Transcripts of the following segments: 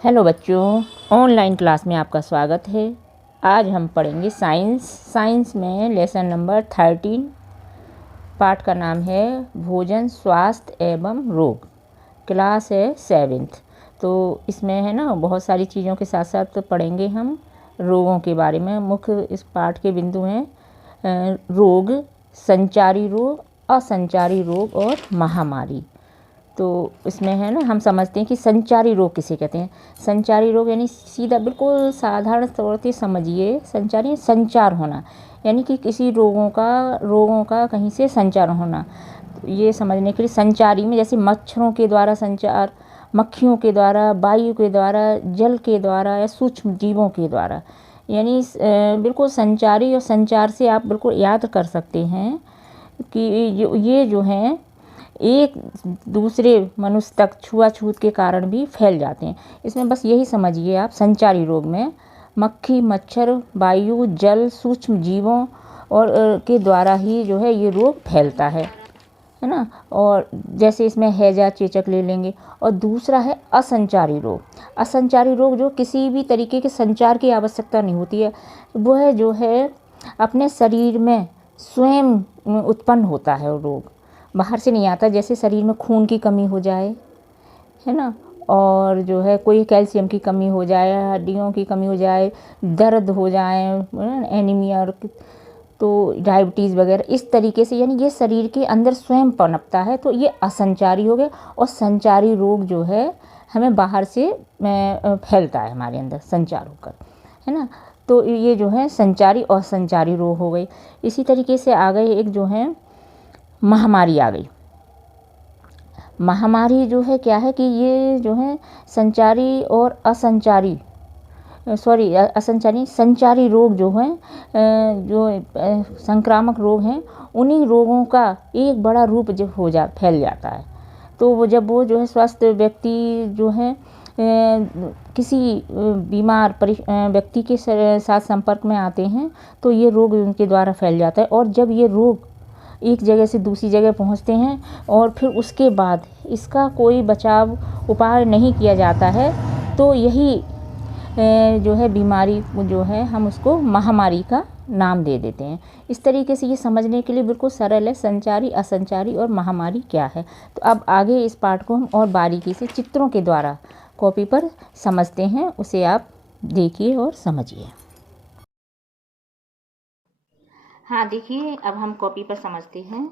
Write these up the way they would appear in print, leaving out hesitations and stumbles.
Hello बच्चों, online class में आपका स्वागत है। आज हम पढ़ेंगे साइंस में लेसन नंबर 13। पाठ का नाम है भोजन, स्वास्थ्य एवं रोग। क्लास है 7th। तो इसमें है ना बहुत सारी चीज़ों के साथ साथ पढ़ेंगे हम रोगों के बारे में। मुख्य इस पाठ के बिंदु हैं रोग, संचारी रोग, असंचारी रोग और महामारी। तो इसमें है ना हम समझते हैं कि संचारी रोग किसे कहते हैं। संचारी रोग यानी सीधा बिल्कुल साधारण तौर से समझिए, संचारी संचार होना, यानी कि किसी रोगों का कहीं से संचार होना। तो ये समझने के लिए संचारी में जैसे मच्छरों के द्वारा संचार, मक्खियों के द्वारा, वायु के द्वारा, जल के द्वारा या सूक्ष्म जीवों के द्वारा, यानी बिल्कुल संचारी और संचार से आप बिल्कुल याद कर सकते हैं कि ये जो हैं एक दूसरे मनुष्य तक छुआछूत के कारण भी फैल जाते हैं। इसमें बस यही समझिए आप, संचारी रोग में मक्खी, मच्छर, वायु, जल, सूक्ष्म जीवों और के द्वारा ही जो है ये रोग फैलता है ना। और जैसे इसमें हैजा, चेचक ले लेंगे। और दूसरा है असंचारी रोग। असंचारी रोग जो किसी भी तरीके के संचार की आवश्यकता नहीं होती है, वह जो है अपने शरीर में स्वयं उत्पन्न होता है। वो रोग बाहर से नहीं आता। जैसे शरीर में खून की कमी हो जाए, है ना, और जो है कोई कैल्शियम की कमी हो जाए, हड्डियों की कमी हो जाए, दर्द हो जाए, एनीमिया, और तो डायबिटीज़ वगैरह, इस तरीके से यानी ये शरीर के अंदर स्वयं पनपता है, तो ये असंचारी हो गया। और संचारी रोग जो है हमें बाहर से फैलता है हमारे अंदर संचार होकर, है ना। तो ये जो है संचारी और संचारी रोग हो गई। इसी तरीके से आ गए एक जो है महामारी आ गई। महामारी जो है क्या है कि ये जो है संचारी और संचारी रोग जो हैं, जो संक्रामक रोग हैं, उन्हीं रोगों का एक बड़ा रूप जब फैल जाता है, तो वो जब वो जो है स्वस्थ व्यक्ति जो है किसी बीमार व्यक्ति के साथ संपर्क में आते हैं, तो ये रोग उनके द्वारा फैल जाता है। और जब ये रोग एक जगह से दूसरी जगह पहुंचते हैं और फिर उसके बाद इसका कोई बचाव उपाय नहीं किया जाता है, तो यही जो है बीमारी जो है हम उसको महामारी का नाम दे देते हैं। इस तरीके से ये समझने के लिए बिल्कुल सरल है, संचारी, असंचारी और महामारी क्या है। तो अब आगे इस पाठ को हम और बारीकी से चित्रों के द्वारा कॉपी पर समझते हैं, उसे आप देखिए और समझिए। हाँ, देखिए अब हम कॉपी पर समझते हैं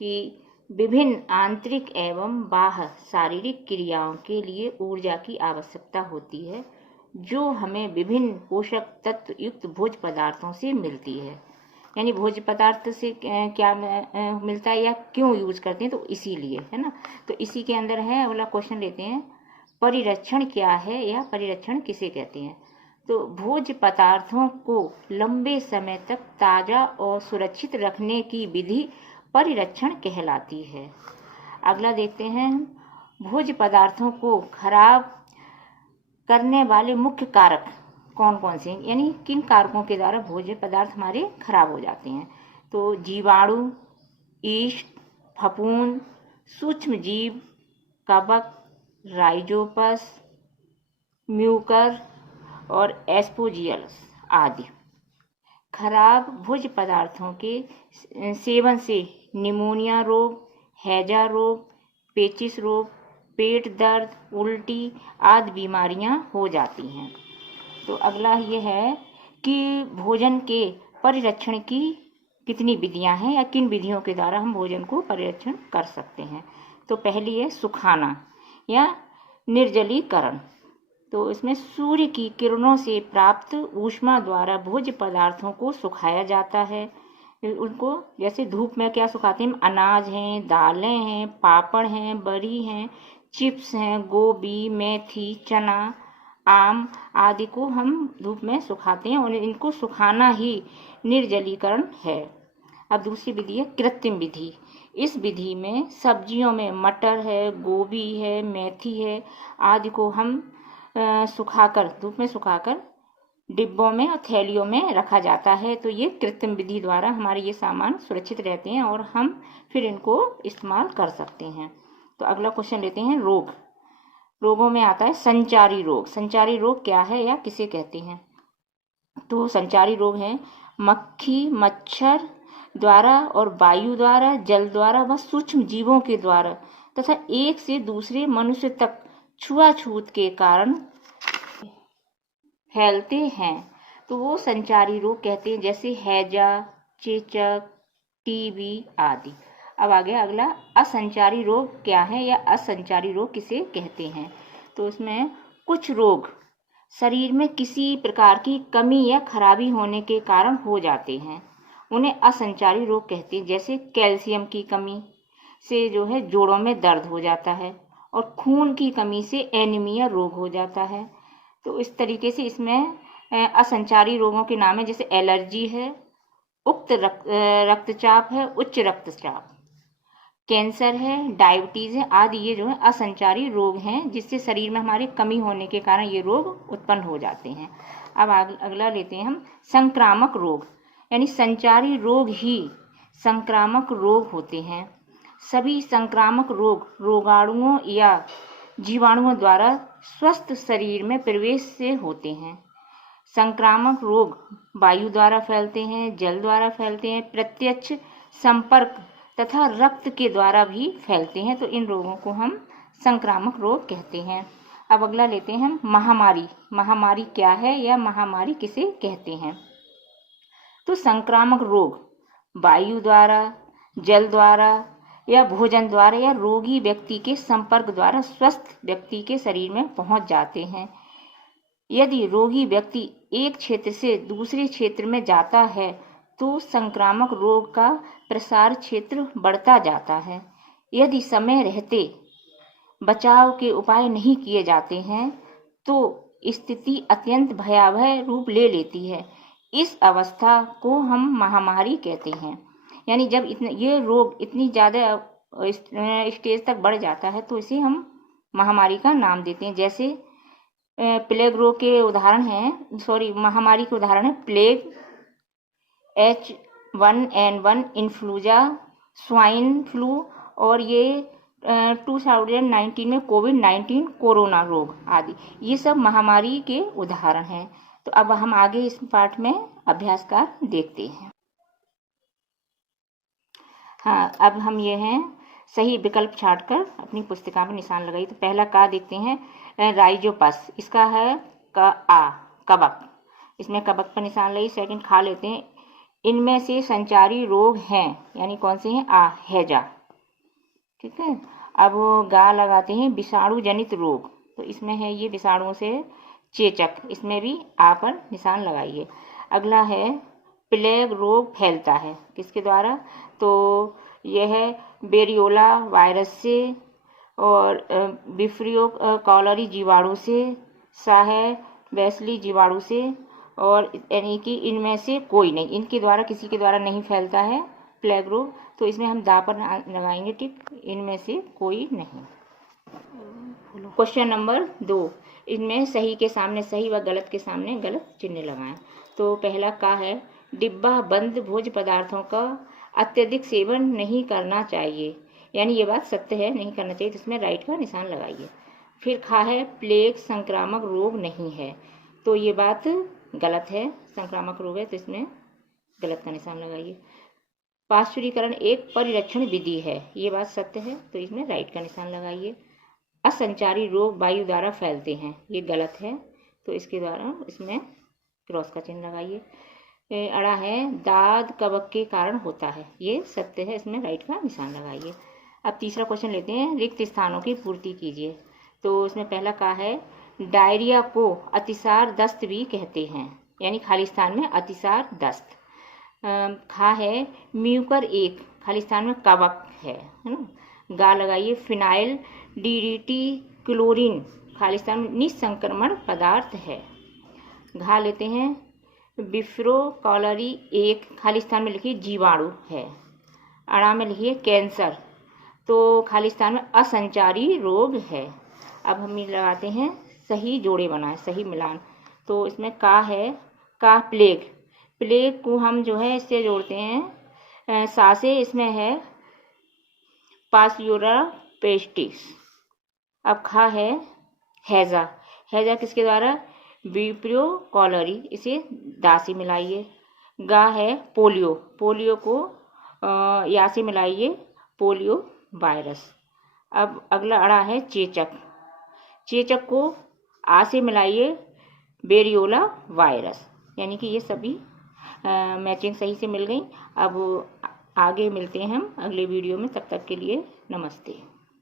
कि विभिन्न आंतरिक एवं बाह्य शारीरिक क्रियाओं के लिए ऊर्जा की आवश्यकता होती है, जो हमें विभिन्न पोषक तत्व युक्त भोज्य पदार्थों से मिलती है। यानी भोज्य पदार्थ से क्या मिलता है या क्यों यूज करते हैं, तो इसीलिए, है ना। तो इसी के अंदर है, अगला क्वेश्चन लेते हैं, परिरक्षण क्या है या परिरक्षण किसे कहते हैं। तो भोज्य पदार्थों को लंबे समय तक ताज़ा और सुरक्षित रखने की विधि परिरक्षण कहलाती है। अगला देखते हैं, भोज्य पदार्थों को खराब करने वाले मुख्य कारक कौन कौन से हैं, यानी किन कारकों के द्वारा भोज्य पदार्थ हमारे खराब हो जाते हैं। तो जीवाणु, ईस्ट, फफूंद, सूक्ष्म जीव, कवक, राइजोपस, म्यूकर और एस्पोजियल्स आदि। खराब भोज्य पदार्थों के सेवन से निमोनिया रोग, हैजा रोग, पेचिस रोग, पेट दर्द, उल्टी आदि बीमारियां हो जाती हैं। तो अगला ये है कि भोजन के परिरक्षण की कितनी विधियां हैं या किन विधियों के द्वारा हम भोजन को परिरक्षण कर सकते हैं। तो पहली है सुखाना या निर्जलीकरण। तो इसमें सूर्य की किरणों से प्राप्त ऊष्मा द्वारा भोज्य पदार्थों को सुखाया जाता है। उनको जैसे धूप में क्या सुखाते हैं, अनाज हैं, दालें हैं, पापड़ हैं, बरी हैं, चिप्स हैं, गोभी, मेथी, चना, आम आदि को हम धूप में सुखाते हैं और इनको सुखाना ही निर्जलीकरण है। अब दूसरी विधि है कृत्रिम विधि। इस विधि में सब्जियों में मटर है, गोभी है, मेथी है आदि को हम सुखाकर, धूप में सुखाकर डिब्बों में और थैलियों में रखा जाता है। तो ये कृत्रिम विधि द्वारा हमारे ये सामान सुरक्षित रहते हैं और हम फिर इनको इस्तेमाल कर सकते हैं। तो अगला क्वेश्चन लेते हैं, रोग। रोगों में आता है संचारी रोग। संचारी रोग क्या है या किसे कहते हैं? तो संचारी रोग हैं मक्खी मच्छर द्वारा और वायु द्वारा, जल द्वारा व सूक्ष्म जीवों के द्वारा तथा एक से दूसरे मनुष्य तक छुआछूत के कारण फैलते हैं, तो वो संचारी रोग कहते हैं, जैसे हैजा, चेचक, टीबी आदि। अब आ गया अगला, असंचारी रोग क्या है या असंचारी रोग किसे कहते हैं? तो इसमें कुछ रोग शरीर में किसी प्रकार की कमी या खराबी होने के कारण हो जाते हैं, उन्हें असंचारी रोग कहते हैं। जैसे कैल्शियम की कमी से जो है जोड़ों में दर्द हो जाता है और खून की कमी से एनीमिया रोग हो जाता है। तो इस तरीके से इसमें असंचारी रोगों के नाम है, जैसे एलर्जी है, उक्त रक्तचाप है, उच्च रक्तचाप, कैंसर है, डायबिटीज़ है आदि। ये जो है असंचारी रोग हैं जिससे शरीर में हमारे कमी होने के कारण ये रोग उत्पन्न हो जाते हैं। अब अगला लेते हैं हम संक्रामक रोग, यानी संचारी रोग ही संक्रामक रोग होते हैं। सभी संक्रामक रोग रोगाणुओं या जीवाणुओं द्वारा स्वस्थ शरीर में प्रवेश से होते हैं। संक्रामक रोग वायु द्वारा फैलते हैं, जल द्वारा फैलते हैं, प्रत्यक्ष संपर्क तथा रक्त के द्वारा भी फैलते हैं। तो इन रोगों को हम संक्रामक रोग कहते हैं। अब अगला लेते हैं हम महामारी। महामारी क्या है या महामारी किसे कहते हैं? तो संक्रामक रोग वायु द्वारा, जल द्वारा या भोजन द्वारा या रोगी व्यक्ति के संपर्क द्वारा स्वस्थ व्यक्ति के शरीर में पहुंच जाते हैं। यदि रोगी व्यक्ति एक क्षेत्र से दूसरे क्षेत्र में जाता है तो संक्रामक रोग का प्रसार क्षेत्र बढ़ता जाता है। यदि समय रहते बचाव के उपाय नहीं किए जाते हैं तो स्थिति अत्यंत भयावह रूप ले लेती है। इस अवस्था को हम महामारी कहते हैं। यानी जब ये रोग इतनी ज़्यादा स्टेज तक बढ़ जाता है तो इसे हम महामारी का नाम देते हैं। जैसे प्लेग रोग के उदाहरण हैं, महामारी के उदाहरण है plague, H1N1 influenza, swine flu और ये 2019 में कोविड-19 कोरोना रोग आदि, ये सब महामारी के उदाहरण हैं। तो अब हम आगे इस पाठ में अभ्यास का देखते हैं। हाँ, अब हम ये हैं सही विकल्प छांटकर अपनी पुस्तिका में निशान लगाइए। तो पहला का देखते हैं, राइजोपस, इसका है कवक, इसमें कवक पर निशान लगाइए। सेकंड खा लेते हैं, इनमें से संचारी रोग हैं, यानी कौन से हैं? हैजा, ठीक है। अब गा लगाते हैं, विषाणु जनित रोग, तो इसमें है ये विषाणुओं से चेचक, इसमें भी आ पर निशान लगाइए। अगला है प्लेग रोग फैलता है किसके द्वारा? तो यह है बेरियोला वायरस से और विफ्रियो कॉलरी जीवाणु से, साहे वेस्ली जीवाणु से, और यानी कि इनमें से कोई नहीं, इनके द्वारा किसी के द्वारा नहीं फैलता है प्लेग रोग। तो इसमें हम दा पर लगाएंगे टिक, इनमें से कोई नहीं। क्वेश्चन नंबर 2, इनमें सही के सामने सही व गलत के सामने गलत चिन्ह लगाएं। तो पहला का है, डिब्बा बंद भोज्य पदार्थों का अत्यधिक सेवन नहीं करना चाहिए, यानी ये बात सत्य है, नहीं करना चाहिए, तो इसमें राइट का निशान लगाइए। फिर खा है, प्लेग संक्रामक रोग नहीं है, तो ये बात गलत है, संक्रामक रोग है, तो इसमें गलत का निशान लगाइए। पाश्चुरीकरण एक परिरक्षण विधि है, ये बात सत्य है, तो इसमें राइट का निशान लगाइए। असंचारी रोग वायु द्वारा फैलते हैं, ये गलत है, तो इसके द्वारा इसमें क्रॉस का चिन्ह लगाइए। अड़ा है, दाद कवक के कारण होता है, ये सत्य है, इसमें राइट का निशान लगाइए। अब तीसरा क्वेश्चन लेते हैं, रिक्त स्थानों की पूर्ति कीजिए। तो इसमें पहला का है, डायरिया को अतिसार दस्त भी कहते हैं, यानी खाली स्थान में अतिसार दस्त। खा है, म्यूकर एक खाली स्थान में कवक है ना। गा लगाइए, फिनाइल DDT क्लोरीन खाली स्थान में निसंक्रमण पदार्थ है। घा लेते हैं, विफ्रो कॉलरी एक खाली स्थान में लिखिए जीवाणु है। अड़ा में लिखिए कैंसर, तो खाली स्थान में असंचारी रोग है। अब हम लगाते हैं सही जोड़े बनाए, सही मिलान। तो इसमें का है, का प्लेग, प्लेग को हम जो है इससे जोड़ते हैं सासे, इसमें है पास्यूरा पेस्टिस। अब खा है, हैजा, हैजा किसके द्वारा? विब्रियो कॉलरी, इसे दा से मिलाइए। गा है पोलियो, पोलियो को या से मिलाइए, पोलियो वायरस। अब अगला अड़ा है चेचक, चेचक को आ से मिलाइए, वेरियोला वायरस। यानी कि ये सभी मैचिंग सही से मिल गई। अब आगे मिलते हैं हम अगले वीडियो में, तब तक के लिए नमस्ते।